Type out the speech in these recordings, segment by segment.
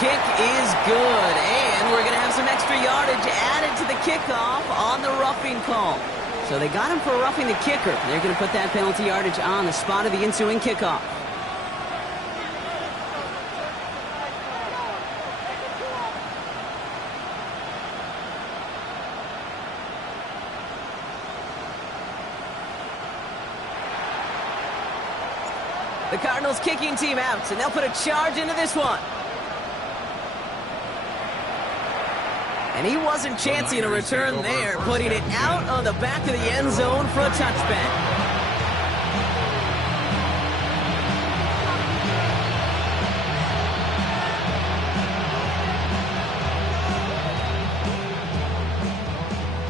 kick is good, and we're going to have some extra yardage added to the kickoff on the roughing call. So they got him for roughing the kicker. They're going to put that penalty yardage on the spot of the ensuing kickoff. The Cardinals kicking team out, and they'll put a charge into this one. And he wasn't chancing a return there, putting it out on the back of the end zone for a touchback.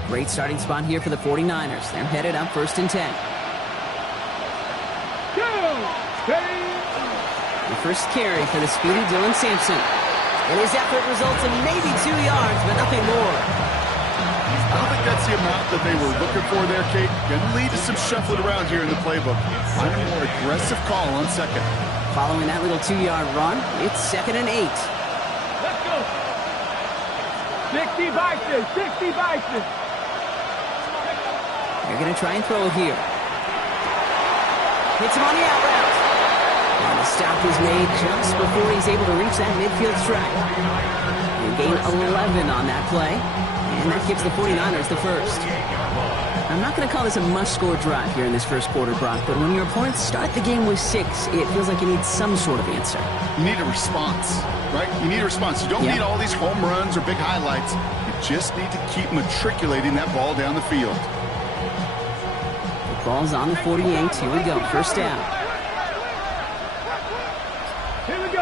Great starting spot here for the 49ers. They're headed up 1st and 10. The first carry for the speedy Dylan Sampson. And his effort results in maybe 2 yards, but nothing more. I don't think that's the amount that they were looking for there, Kate. Going to lead to some shuffling around here in the playbook. Find a more aggressive call on second. Following that little 2-yard run, it's 2nd and 8. Let's go. 60 Bison, 60 Bison. They're going to try and throw it here. Hits him on the out route. And the stop is made just before he's able to reach that midfield strike. They gain 11 on that play, and that gives the 49ers the first. I'm not going to call this a must-score drive here in this first quarter, Brock, but when your opponents start the game with 6, it feels like you need some sort of answer. You need a response, right? You need a response. You don't need all these home runs or big highlights. You just need to keep matriculating that ball down the field. The ball's on the 48. Here we go. First down. Here we go.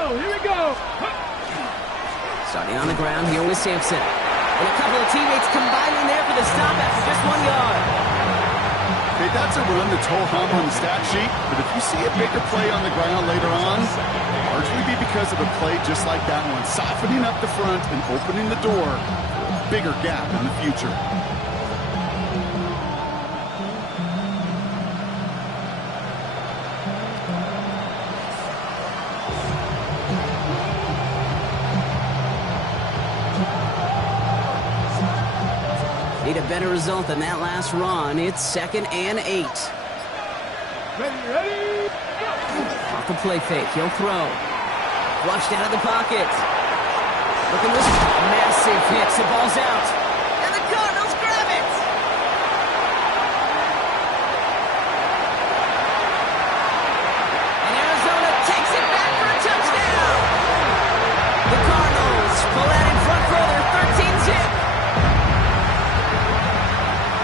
Starting on the ground here with Sampson. And a couple of teammates combining there for the stop after just 1 yard. Okay, that's a run that's ho-hum on the stat sheet, but if you see a bigger play on the ground later on, largely be because of a play just like that one, softening up the front and opening the door for a bigger gap in the future. Need a better result than that last run. It's 2nd and 8. Ready. Off the play fake. He'll throw. Flushed out of the pocket. Look at this massive hit. The ball's out. And the Cardinals grab it. And Arizona takes it back for a touchdown. The Cardinals pull out in front for their 13-zip.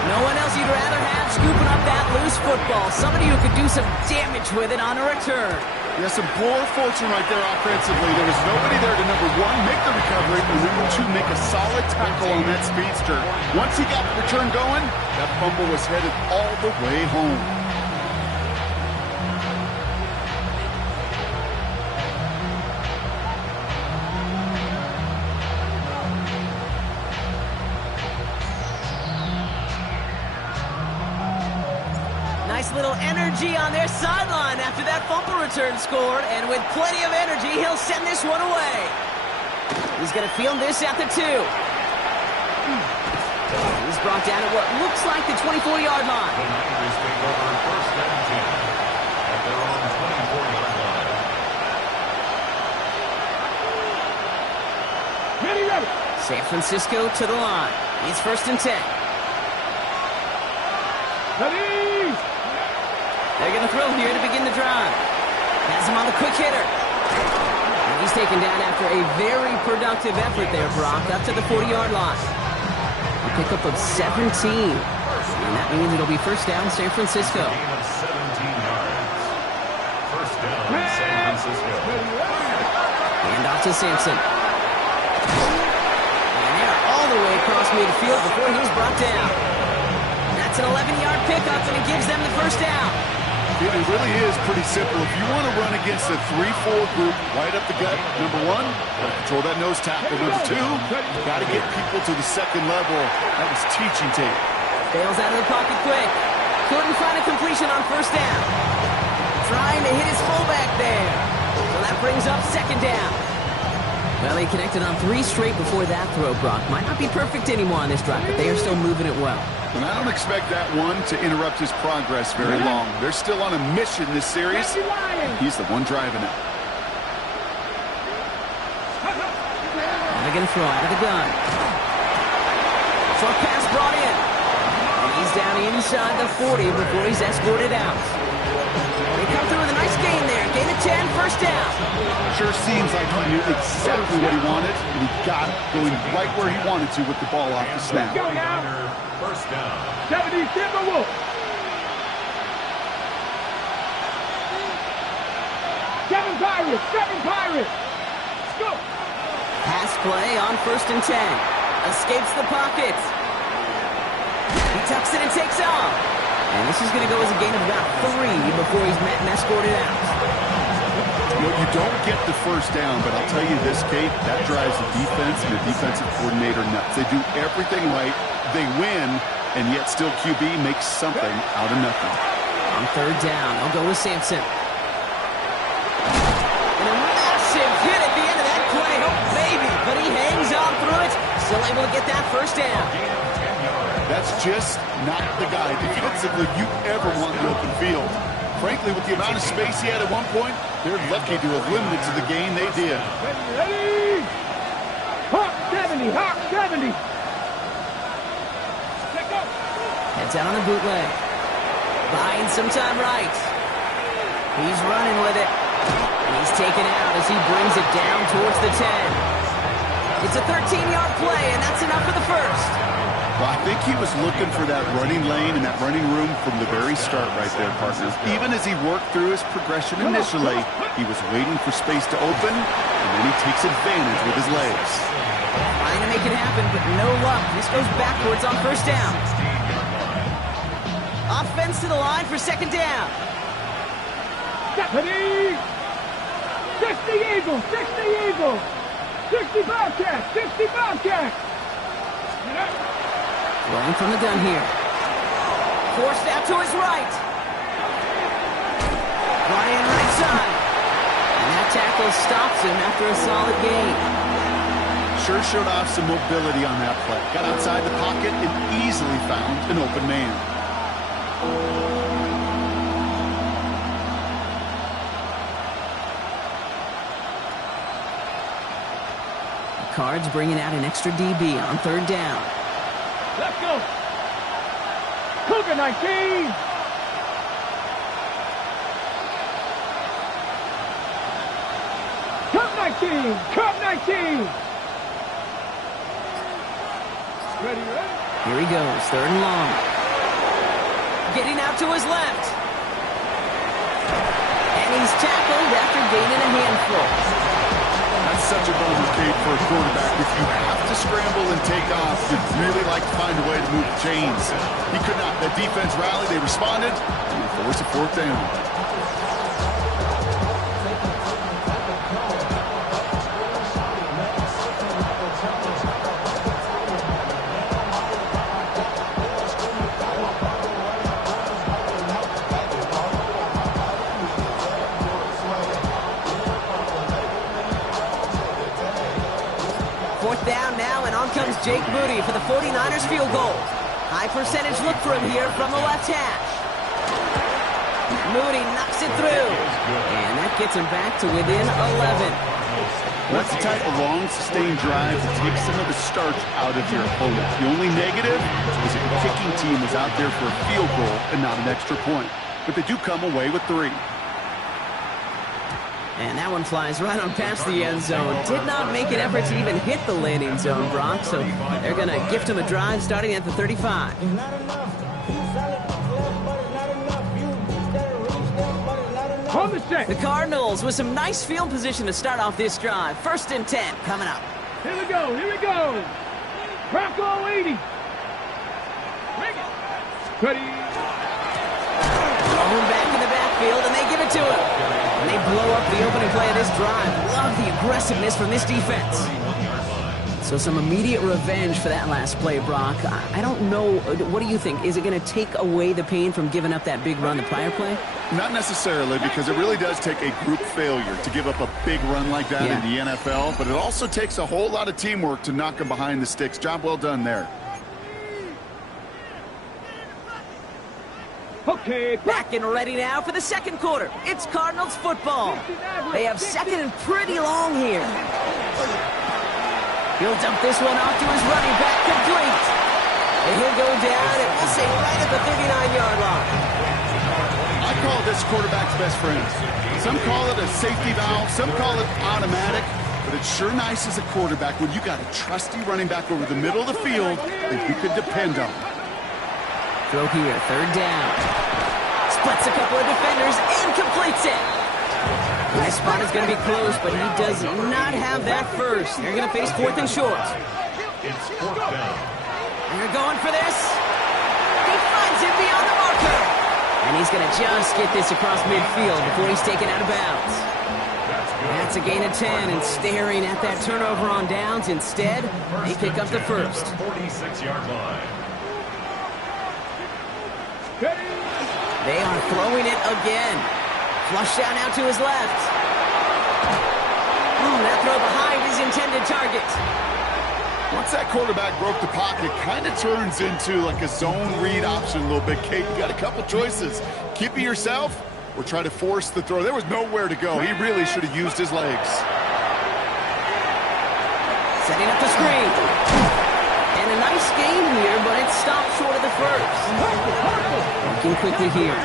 No one else you'd rather have scooping up that loose football. Somebody who could do some damage with it on a return. Yeah, some poor fortune right there offensively. There was nobody there to, number 1, make the recovery, and number 2, make a solid tackle on that speedster. Once he got the return going, that fumble was headed all the way home. Nice little energy on their sideline after that fumble return scored, and with plenty of energy, he'll send this one away. He's going to field this at the 2. He's brought down at what looks like the 24-yard line. The Niners take over 1st and 10 at their own 24-yard line. Ready. San Francisco to the line. It's 1st and 10. Ready. They're going to throw here to begin the drive. Has him on the quick hitter. And he's taken down after a very productive effort there, Brock, up to the 40-yard line. A pickup of 17. And that means it'll be first down, San Francisco. Gain of 17 yards. First down, San Francisco. Hand off to Sampson. And they're all the way across midfield before he's brought down. That's an 11-yard pickup, and it gives them the first down. It really is pretty simple. If you want to run against a 3-4 group right up the gut, number 1, got to control that nose tackle. Number 2, you got to get people to the second level. That was teaching tape. Bails out of the pocket quick. Couldn't find a completion on first down. Trying to hit his fullback there. So that brings up 2nd down. Well, they connected on 3 straight before that throw, Brock. Might not be perfect anymore on this drive, but they are still moving it well. And I don't expect that one to interrupt his progress very long. They're still on a mission this series. He's the one driving it. They're going to throw out of the gun. Short pass brought in. And he's down inside the 40 before he's escorted out. They come through with a nice gain there. Gain of 10, first down. Sure seems like he knew exactly what he wanted, and he got it going right where he wanted to with the ball off the snap. Go now. First down. 70 Timberwolves. 7 Pirates. 7 Pirates. Let's go. Pass play on 1st and 10. Escapes the pocket. He tucks it and takes off. And this is going to go as a gain of about 3 before he's met and escorted out. Well, you don't get the first down, but I'll tell you this, Kate, that drives the defense and the defensive coordinator nuts. They do everything right, they win, and yet still QB makes something out of nothing. On 3rd down, they'll go with Sampson. And a massive hit at the end of that play. Oh, baby. But he hangs on through it. Still able to get that first down. That's just not the guy defensively you ever want in the open field. Frankly, with the amount of space he had at one point, they're lucky to have limited to the gain they did. Ready? Hawk 70. Hawk 70. Let's go. Heads out on the bootleg. Buying some time right. He's running with it. And he's taken out as he brings it down towards the 10. It's a 13-yard play, and that's enough for the first. Well, I think he was looking for that running lane and that running room from the very start right there, partners. Even as he worked through his progression initially, he was waiting for space to open, and then he takes advantage with his legs. Trying to make it happen, but no luck. This goes backwards on 1st down. Offense to the line for 2nd down. Stephanie! 60 Eagles! 60 Eagles! 60 Bobcats! 60 Bobcats! Throwing from the gun here. Forced out to his right. Ryan right side. And that tackle stops him after a solid gain. Sure showed off some mobility on that play. Got outside the pocket and easily found an open man. The Cards bringing out an extra DB on 3rd down. Let's go! Cougar 19! Cup 19! Cup 19! Ready? Here he goes, 3rd and long. Getting out to his left. And he's tackled after gaining a handful. That's such a bummer, Kate, for a quarterback. If you have to scramble and take off, you'd really like to find a way to move the chains. He could not. The defense rallied, they responded, and they forced a 4th down. Down now, and on comes Jake Moody for the 49ers field goal. High percentage look for him here from the left hash. Moody knocks it through, and that gets him back to within 11. That's the type of long, sustained drive that takes some of the starch out of your opponent. The only negative is if the kicking team was out there for a field goal and not an extra point. But they do come away with 3. And that one flies right on past the end zone. Did not make an effort to even hit the landing zone, Brock. So they're going to gift him a drive starting at the 35. On the set. The Cardinals with some nice field position to start off this drive. 1st and 10 coming up. Here we go. Here we go. Bronco 80. Ready. Thrown back in the backfield, and they give it to him. And they blow up the opening play of this drive. Love the aggressiveness from this defense. So some immediate revenge for that last play, Brock. I don't know. What do you think? Is it going to take away the pain from giving up that big run the prior play? Not necessarily, because it really does take a group failure to give up a big run like that in the NFL, but it also takes a whole lot of teamwork to knock them behind the sticks. Job well done there. Okay, Back and ready now for the second quarter. It's Cardinals football. They have second and pretty long here. He'll dump this one off to his running back, complete. And he'll go down, and we'll say right at the 39-yard line. I call this quarterback's best friend. Some call it a safety valve, some call it automatic, but it's sure nice as a quarterback when you got a trusty running back over the middle of the field that you can depend on. Throw here, third down. Splits a couple of defenders and completes it. This spot is going to be close, but he does not have that first. They're going to face fourth and short. It's fourth down. And they're going for this. He finds it beyond the marker. And he's going to just get this across midfield before he's taken out of bounds. That's a gain of 10, and staring at that turnover on downs. Instead, they pick up the first. 46-yard line. They are throwing it again. Flush down out to his left. That throw behind his intended target. Once that quarterback broke the pocket, kind of turns into like a zone read option a little bit. Kate, you got a couple choices. Keep it yourself or try to force the throw. There was nowhere to go. He really should have used his legs. Setting up the screen. And a nice gain here, but it stopped short of the first. Working quickly here.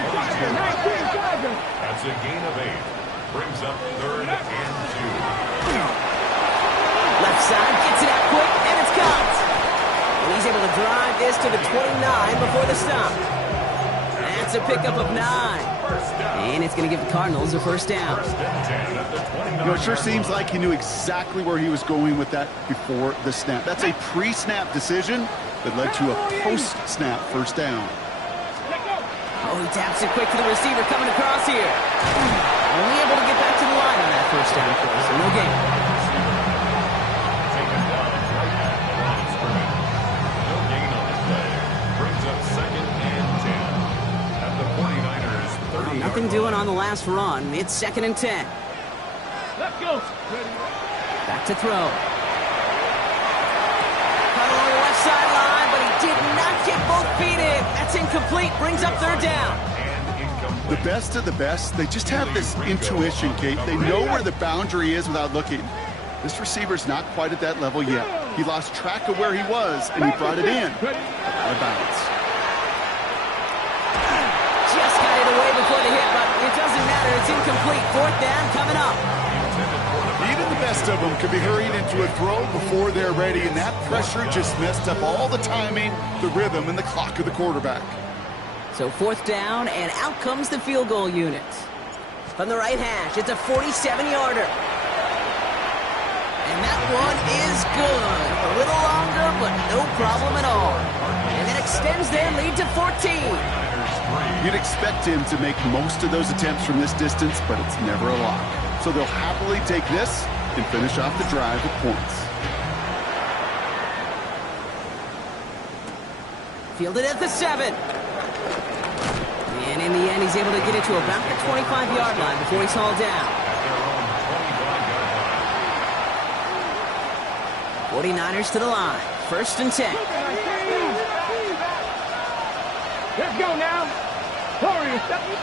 That's a gain of 8. Brings up third and 2. Left side, gets it out quick, and it's caught. And he's able to drive this to the 29 before the stop. That's a pickup of 9. And it's going to give the Cardinals a first down. You know, it sure seems like he knew exactly where he was going with that before the snap. That's a pre-snap decision that led to a post-snap first down. Oh, he taps it quick to the receiver coming across here. Only able to get back to the line on that first down play, so no gain. Taken down right at the line of scrimmage. No gain on the play. Brings up second and 10. At the 49ers, 30. Nothing doing on the last run. It's second and 10. Let's go. Back to throw. Cut along the left sideline, but he did not get both feet in. That's incomplete. Brings up third down. The best of the best, they just have this intuition, Kate. They know where the boundary is without looking. This receiver's not quite at that level yet. He lost track of where he was, and he brought it in. Out of bounds. Just got it away before the hit, but it doesn't matter. It's incomplete. Fourth down coming up. Even the best of them can be hurried into a throw before they're ready, and that pressure just messed up all the timing, the rhythm, and the clock of the quarterback. So fourth down, and out comes the field goal unit. From the right hash, it's a 47-yarder. And that one is good. A little longer, but no problem at all. And that extends their lead to 14. You'd expect him to make most of those attempts from this distance, but it's never a lock. So they'll happily take this and finish off the drive with points. Fielded at the 7. And in the end, he's able to get it to about the 25-yard line before he's hauled down. 49ers to the line. First and 10. Let's go now.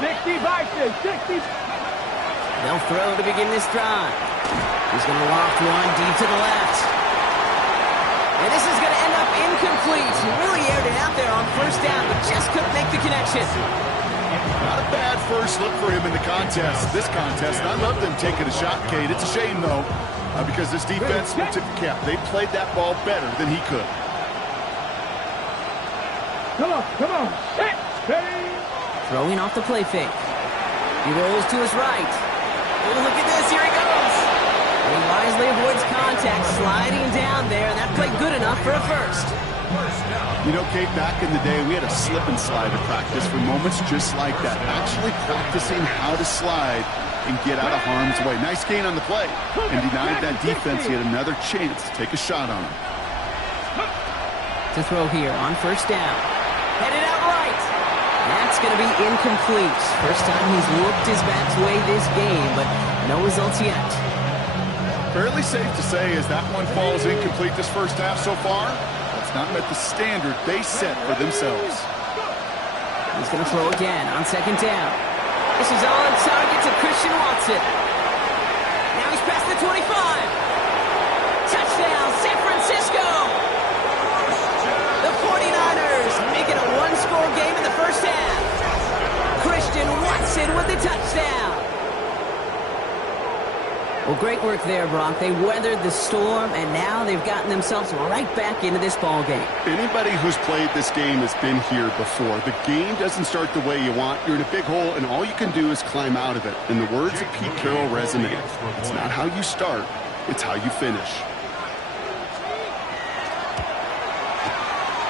60 vices. 60. They'll throw to begin this drive. He's going to loft one deep to the left. And this is going to end up incomplete. He really aired it out there on first down, but just couldn't make the connection. Not a bad first look for him in the contest. This contest, and I love them taking a shot, Kate. It's a shame, though, because this defense will tip the cap. They played that ball better than he could. Come on. Set. Ready. Throwing off the play fake. He rolls to his right. Oh, look at this. Here he goes. And he wisely avoids contact, sliding down there, and that played good enough for a first. You know, Kate, back in the day, we had a slip and slide at practice for moments just like that. Actually practicing how to slide and get out of harm's way. Nice gain on the play. And denied that defense yet another chance to take a shot on him. To throw here on first down. Headed out right. That that's going to be incomplete. First time he's whooped his back's way this game, but no results yet. Fairly safe to say as that one falls incomplete this first half so far, that's not met the standard they set for themselves. He's going to throw again on second down. This is on target to Christian Watson. Now he's past the 25. Touchdown, San Francisco! The 49ers make it a one-score game in the first half. Christian Watson with the touchdown. Well, great work there, Brock. They weathered the storm, and now they've gotten themselves right back into this ball game. Anybody who's played this game has been here before. The game doesn't start the way you want. You're in a big hole, and all you can do is climb out of it. In the words of Pete Carroll resonate, it's not how you start, it's how you finish.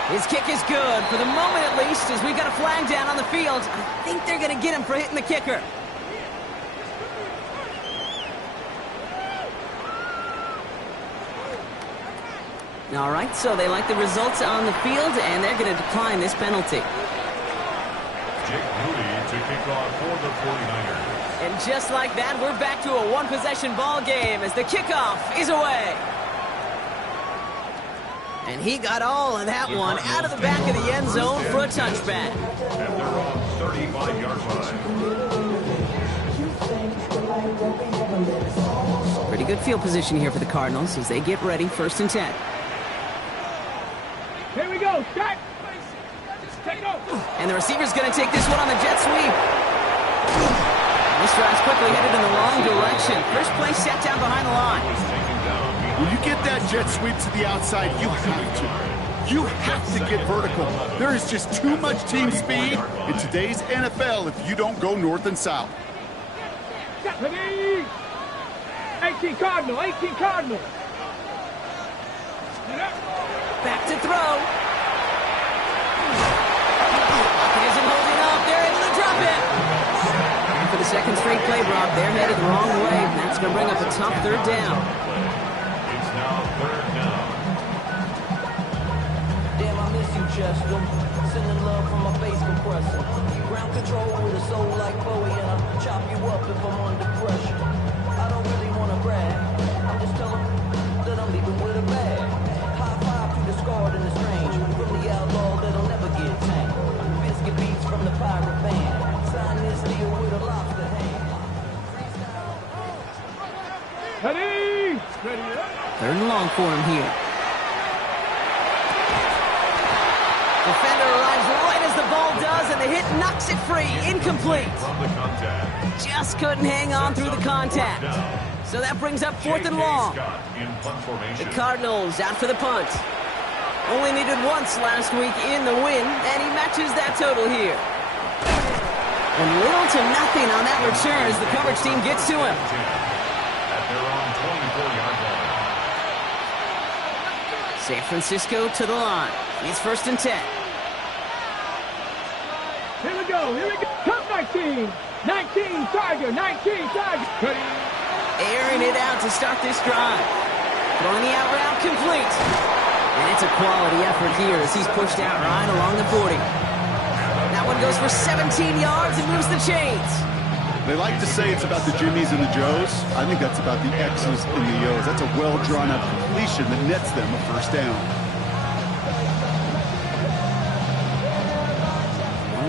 His kick is good, for the moment at least, as we've got a flag down on the field. I think they're going to get him for hitting the kicker. All right, so they like the results on the field, and they're going to decline this penalty. Jake Moody to kick off for the 49ers. And just like that, we're back to a one-possession ball game as the kickoff is away. And he got all of that one out of the back of the end zone for a touchback. And they're on 35-yard line. Pretty good field position here for the Cardinals as they get ready, 1st and 10. Here we go, start. Take off. And the receiver's going to take this one on the jet sweep. This drive's quickly headed in the wrong direction. First play set down behind the line. When you get that jet sweep to the outside, you have to. You have to get vertical. There is just too much team speed in today's NFL if you don't go north and south. 18 Cardinal, 18 Cardinal. Back to throw. Isn't holding up. They're able to drop it. And for the second straight play, Rob, they're headed the wrong way. And that's going to bring up a tough 3rd down. It's now 3rd down. Damn, I miss you, Chester. Sending love from my face compressor. Ground control with a soul like Bowie, and I'll chop you up if I'm under pressure. I don't really want to brag. I'm just telling that I'm leaving with a bag. High five to the scarred and the strange. From the outlaw that'll never get tamed. Biscuit beats from the pirate band. Sign this deal with a lobster hand. Ready? 3rd and long for him here. Defender arrives right as the ball does, and the hit knocks it free. Incomplete. From the contact. Just couldn't hang on through the contact. So that brings up 4th and long. The Cardinals out for the punt. Only needed once last week in the win, and he matches that total here. And little to nothing on that return as the coverage team gets to him. At their own 24-yard line. San Francisco to the line. It's 1st and 10. Here we go, here we go. Top 19. 19 Tiger, 19 Tiger. Ready? Airing it out to start this drive. Throwing the out route complete. And it's a quality effort here as he's pushed out right along the 40. That one goes for 17 yards and moves the chains. They like to say it's about the Jimmies and the Joes. I think that's about the X's and the O's. That's a well-drawn-up completion that nets them a 1st down.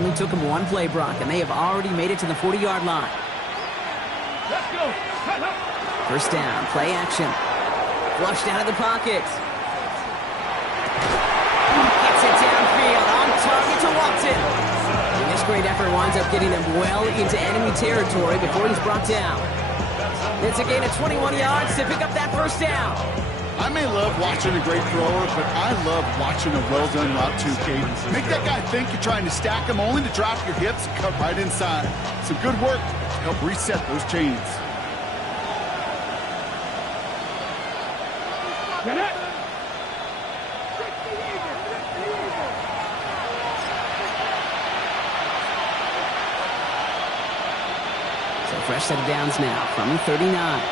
Only took him one play, Brock, and they have already made it to the 40-yard line. Let's go. 1st down, play action. Flushed out of the pocket. Gets it downfield, on target to Watson. And this great effort winds up getting them well into enemy territory before he's brought down. It's a gain of 21 yards to pick up that 1st down. I may love watching a great thrower, but I love watching a well-done route too, Kate. Make that guy think you're trying to stack him only to drop your hips and cut right inside. Some good work to help reset those chains. Get it. So fresh set of downs now from the 39.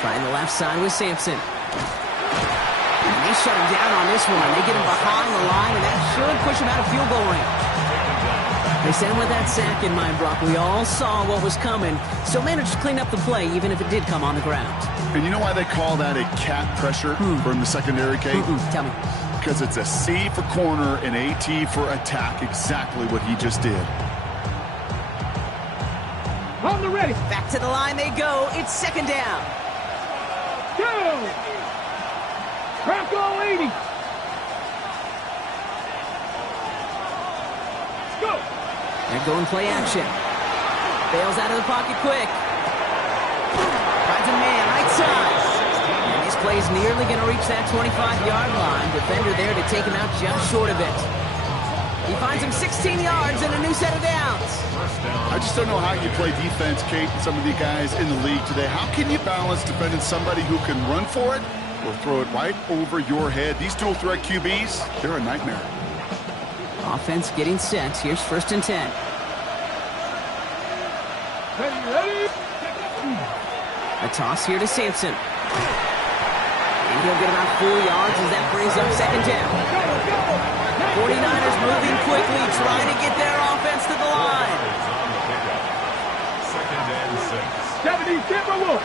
Trying the left side with Sampson. They shut him down on this one. They get him behind the line, and that should push him out of field goal range. They sent him with that sack in mind, Brock. We all saw what was coming. Still managed to clean up the play, even if it did come on the ground. And you know why they call that a cat pressure from the secondary, Kate? Tell me. Because it's a C for corner and a T for attack. Exactly what he just did. On the ready. Back to the line they go. It's second down. Go. Bronco 80. Go. They're going play action. Bails out of the pocket quick. Finds a man right side. And this play's nearly going to reach that 25-yard line. Defender there to take him out just short of it. He finds him 16 yards and a new set of downs. I just don't know how you play defense, Kate, and some of the guys in the league today. How can you balance defending somebody who can run for it or throw it right over your head? These dual threat QBs, they're a nightmare. Offense getting set. Here's 1st and 10. Ready. A toss here to Sampson. And he'll get about 4 yards as that brings up second down. 49ers moving quickly, trying to get their offense to the line. Second and 6. 70 Timberwolves.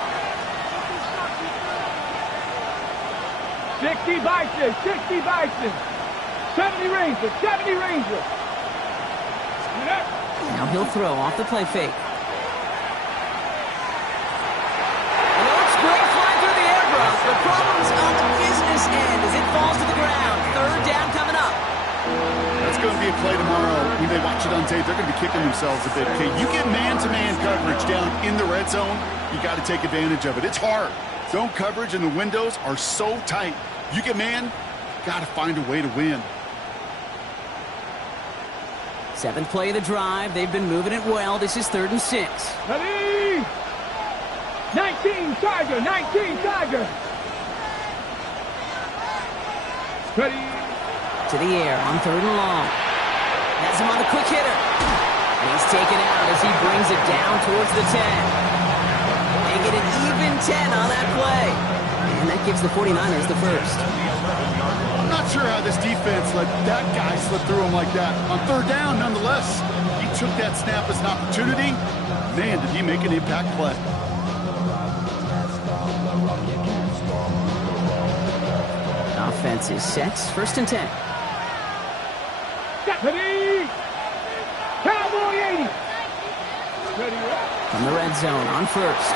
60 Bison. 60 Bison. 70 Rangers. 70 Rangers. Now he'll throw off the play fake. And it looks great flying through the air, Brock. The problem's on the business end as it falls to the ground. Third down coming up. That's going to be a play tomorrow. When they watch it on tape, they're going to be kicking themselves a bit. Okay, you get man-to-man coverage down in the red zone, you got to take advantage of it. It's hard. Zone coverage and the windows are so tight. You get man, got to find a way to win. 7th play of the drive. They've been moving it well. This is 3rd and 6. Ready. 19 Tiger. 19 Tiger. Ready. To the air on 3rd and long. Has him on the quick hitter. And he's taken out as he brings it down towards the 10. They get an even 10 on that play. And that gives the 49ers the first. I'm not sure how this defense let that guy slip through him like that. On 3rd down, nonetheless, he took that snap as an opportunity. Man, did he make an impact play. Offense is set. 1st and 10. Ready. Cowboy 80. Ready. From the red zone on 1st.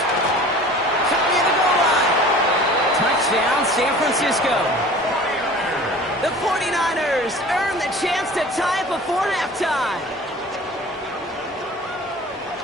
Shot near the goal line. Touchdown, San Francisco. The 49ers earn the chance to tie it before halftime.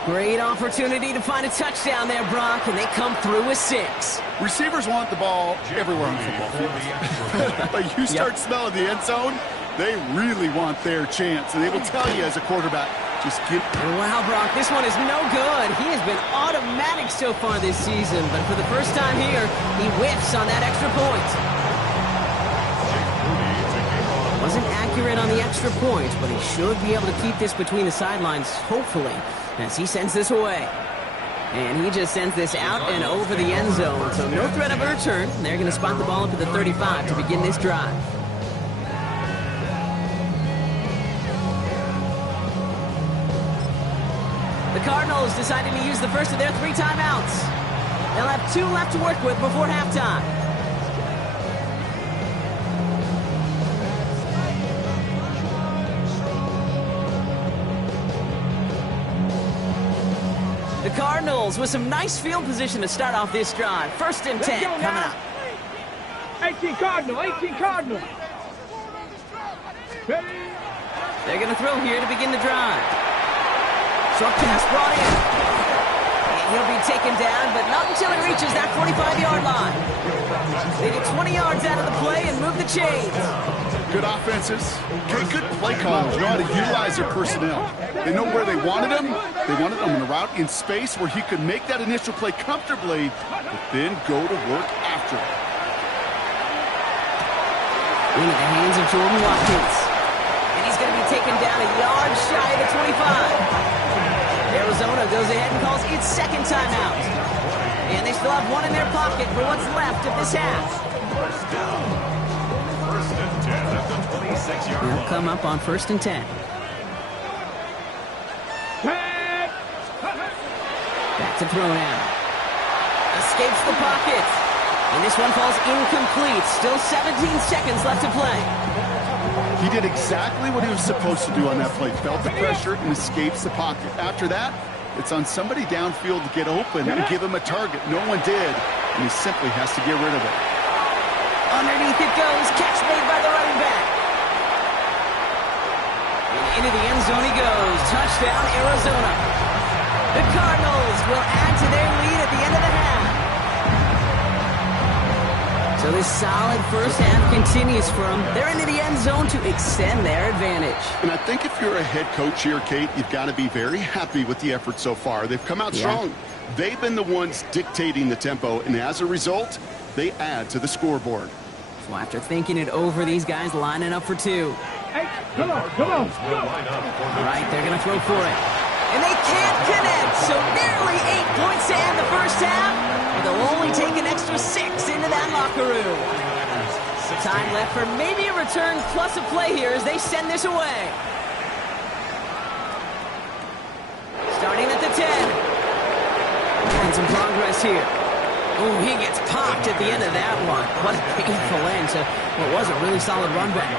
Great opportunity to find a touchdown there, Brock, and they come through with 6. Receivers want the ball everywhere on the football field. But you start smelling the end zone, they really want their chance. And they will tell you as a quarterback, just get... Wow, Brock, this one is no good. He has been automatic so far this season, but for the first time here, he whiffs on that extra point. Wasn't accurate on the extra point, but he should be able to keep this between the sidelines, hopefully, as he sends this away. And he just sends this out and over the end zone, so no threat of a return. They're going to spot the ball up at the 35 to begin this drive. The Cardinals deciding to use the first of their 3 timeouts. They'll have 2 left to work with before halftime. The Cardinals with some nice field position to start off this drive. 1st and 10 coming up. 18 Cardinal. 18 Cardinal. Ready. They're going to throw here to begin the drive. Short pass brought in. And he'll be taken down, but not until he reaches that 45-yard line. They get 20 yards out of the play and move the chains. Good offenses. Okay, good play callers. Know how to utilize their personnel. They know where they wanted them. They wanted them in a route in space where he could make that initial play comfortably, but then go to work after it. Into the hands of Jordan Watkins. And he's going to be taken down a yard shy of the 25. Arizona goes ahead and calls its 2nd timeout. And they still have 1 in their pocket for what's left of this half. First and 10 at the 26-yard line. They'll come up on 1st and 10. Back to throw now. Escapes the pocket. And this one falls incomplete. Still 17 seconds left to play. He did exactly what he was supposed to do on that play. Felt the pressure and escapes the pocket. After that, it's on somebody downfield to get open and give him a target. No one did, and he simply has to get rid of it. Underneath it goes. Catch made by the running back. And into the end zone he goes. Touchdown, Arizona. The Cardinals will add to their lead at the end of the half. So this solid first half continues for them. They're into the end zone to extend their advantage. And I think if you're a head coach here, Kate, you've got to be very happy with the effort so far. They've come out strong. They've been the ones dictating the tempo, and as a result, they add to the scoreboard. So after thinking it over, these guys lining up for 2. Hey, come on, come on. All right, they're going to throw for it. And they can't connect, so nearly 8 points to end the first half. And they'll only take an extra 6 into that locker room. Time left for maybe a return plus a play here as they send this away. Starting at the 10. And some progress here. Oh, he gets popped at the end of that one. What a painful end to what was a really solid run back.